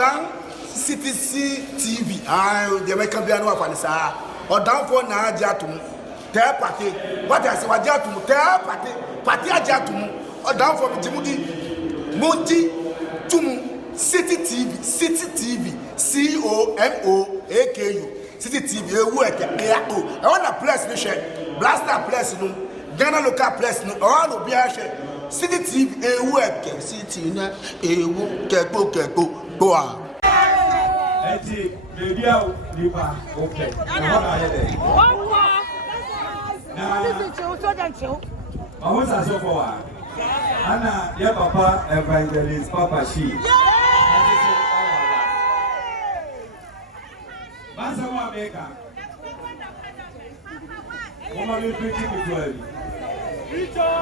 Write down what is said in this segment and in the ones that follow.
OdaCitizenTV. The American Biano of Anissa. Odan for Najatum. Tell party. What I say, Wajatum. Tell party. Party Ajatum. Odan for Timothy. Moti Tum. City TV. COMOAKU. City TV. I want a place mission. Blaster place no. Ghana local place no. All will be a share. City TV. City na. Keko. Go on. Eti baby out nipa okay. Na na ye dey. Na Ahosa Serwaa. Ana ya papa evangelist Papa Shi. Basa wa meka. Mama you preaching before you.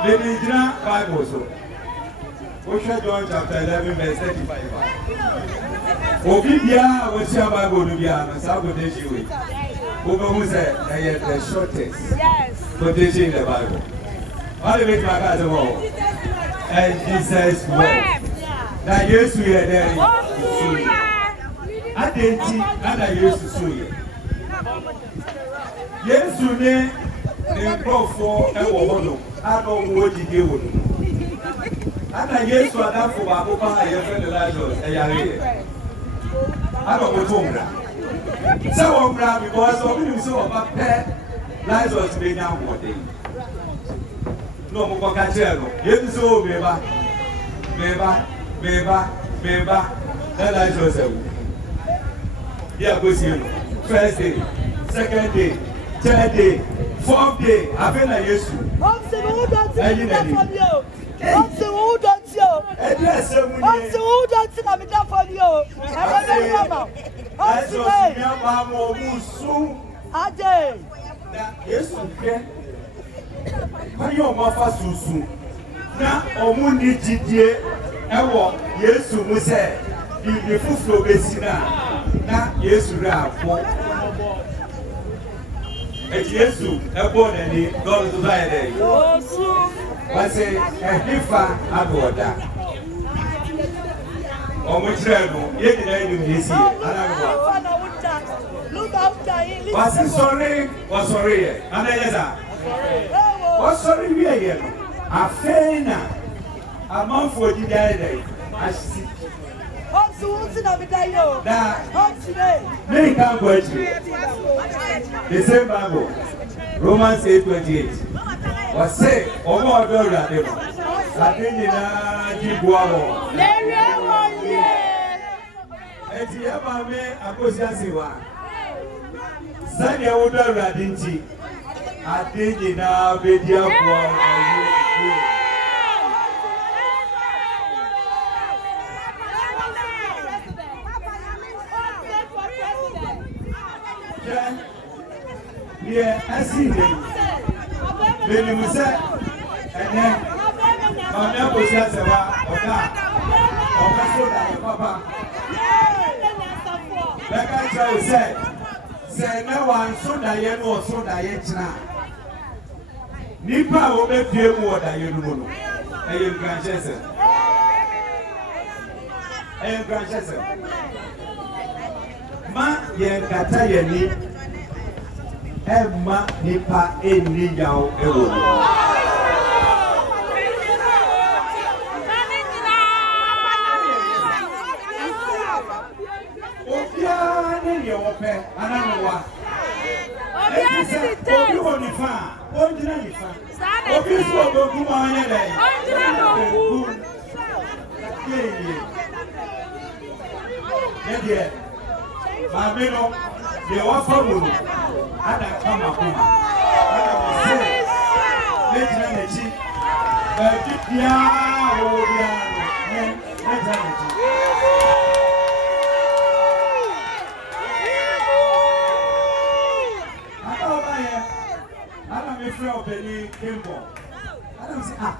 Baby Jira Bible so. John chapter 11 verse 35. Obibia was your Bible to be honest. I would teach you it. Who said the shortest quotation in the Bible. All the way to my cousin wall. And Jesus wept. That used to hear there. I didn't think that I used to see it. Yes, to me, they go for a woman. I don't know what you do with it. And I guess what that for Papa, I have the Lazarus, a young I don't know what so because of you so about pet Lazarus be down one day. No more catcher, yes, so beba, that Lazarus. Yeah, go see you. First day, second day, third day, fourth day, I feel like you. What's the wood on you? What's the wood on you? I'm done for you. What's the Ade. Yes, okay. Why you offer susu? Na omundi jidie ewo Yesu mu se bi fufuo besina na Yesu ra afo. Yesu ebo na ni God to buy there. I say, Hifa Agoda. Omutreno, ye did you this year. Was sorry, and I was sorry, we are here. A faina, a month for the day. I see. Many can't go to the same Bible, Romans 8:28. Was say, oh, my God, I didn't know. And the Abame Akosua Serwaa. Sanya Uda Radinti. I didn't know video. Yeah, I see them. Baby Musa, and then Akosua Serwaa, Papa. Like I said, say no one so that you know, so that you know. Nipa will make you more than you know. And you can just Ma, ye kata ye ni. Emma nipa eni yao ewo. Obiane ye ope ananwa. Obi woni fa, onjina ni fa. Obi so ogogu ma anya dai. Onjina ogogu. Ye ma me no ye wa fa mu no. Ada kama kuma. Ada se. Lejina nechi. Bibia obia. Lejina nechi. Adam me frɛ obeni Kimbo. Adam say ah.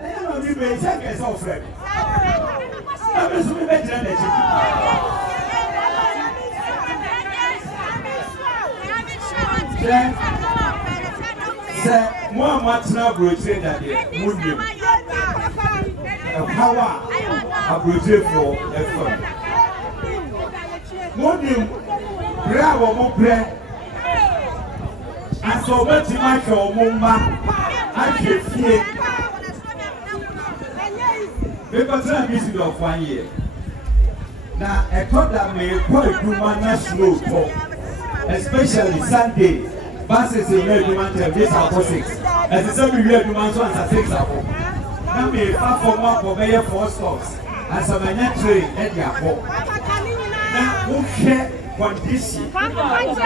Eh no bi be check as of friend. Na me so me be jira na chi. Say mo amatna broche na de munim. E power abroche for FM. Monim, bravo, mo bread. And so much in my show, Mumba, I can see it. Because I'm busy of 1 year. Now, I thought that may quite do my slow talk, especially Sunday. Buses in here, demand this are for 6. As the same year, demand 1 at 6 hours. Now, may far from one for mayor 4 stocks. As a man train at the airport. Now, who share condition? What are you?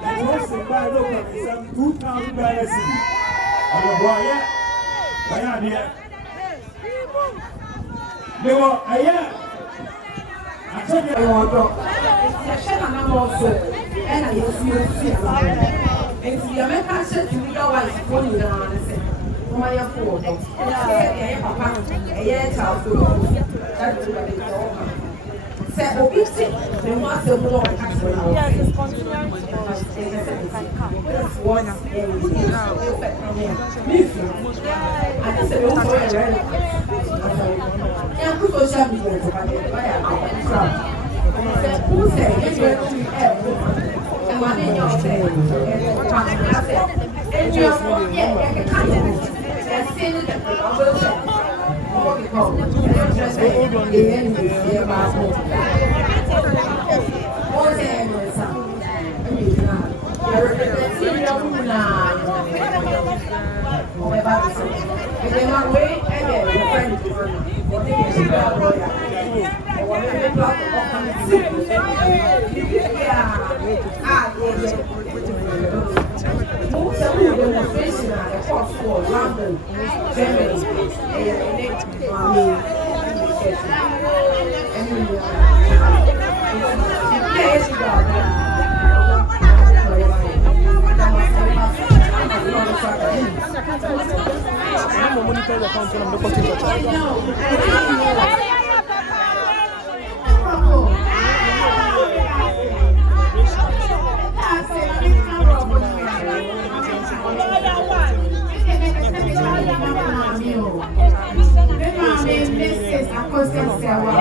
That was the buy look at some $2,000 city. I'm a boy, yeah. I am here. They were, I told you, I want to also, and I used to see and the American said to me, I was going down and said, my phone, a year child, that's what they call her. Say, obviously, they want to know yes, it's continuing to what I just said, also, and who social media to who say, if you're only and one in your say, and you're and send it to the London, Germany, Mrs. Akosua Serwaa.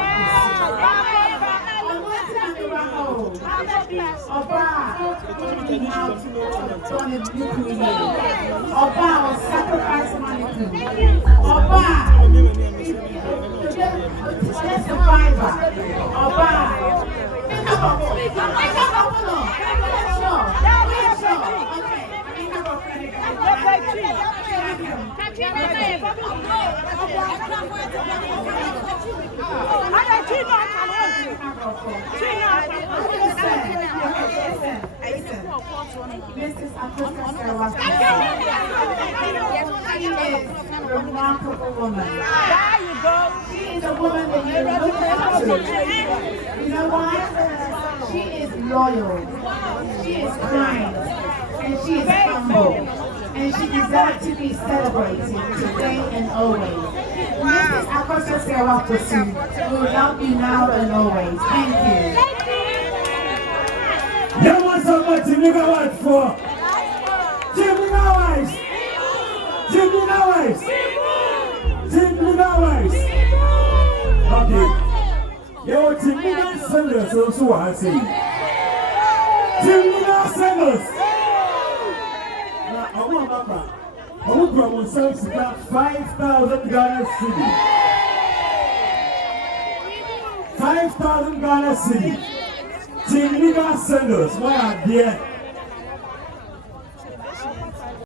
Oba, sacrifice money to Oba, survivor. Oba, Mrs. Akosua Serwaa. She is a remarkable woman. There you go. She is a woman that you look up to. You know why? She is loyal. She is kind. And she is humble. And she deserves to be celebrated today and always. Mrs. Akosua Serwaa, we love you now and always. Thank you. You want somebody to look out for? Jimmy Nawais! Jimmy Nawais! Jimmy Nawais! Okay. You Jimmy Nawais also want to see. Jimmy Nawais! Now, I want to myself to get 5,000 Ghana cedi. 5,000 Ghana cedi. Jimmy Nawais, why are there?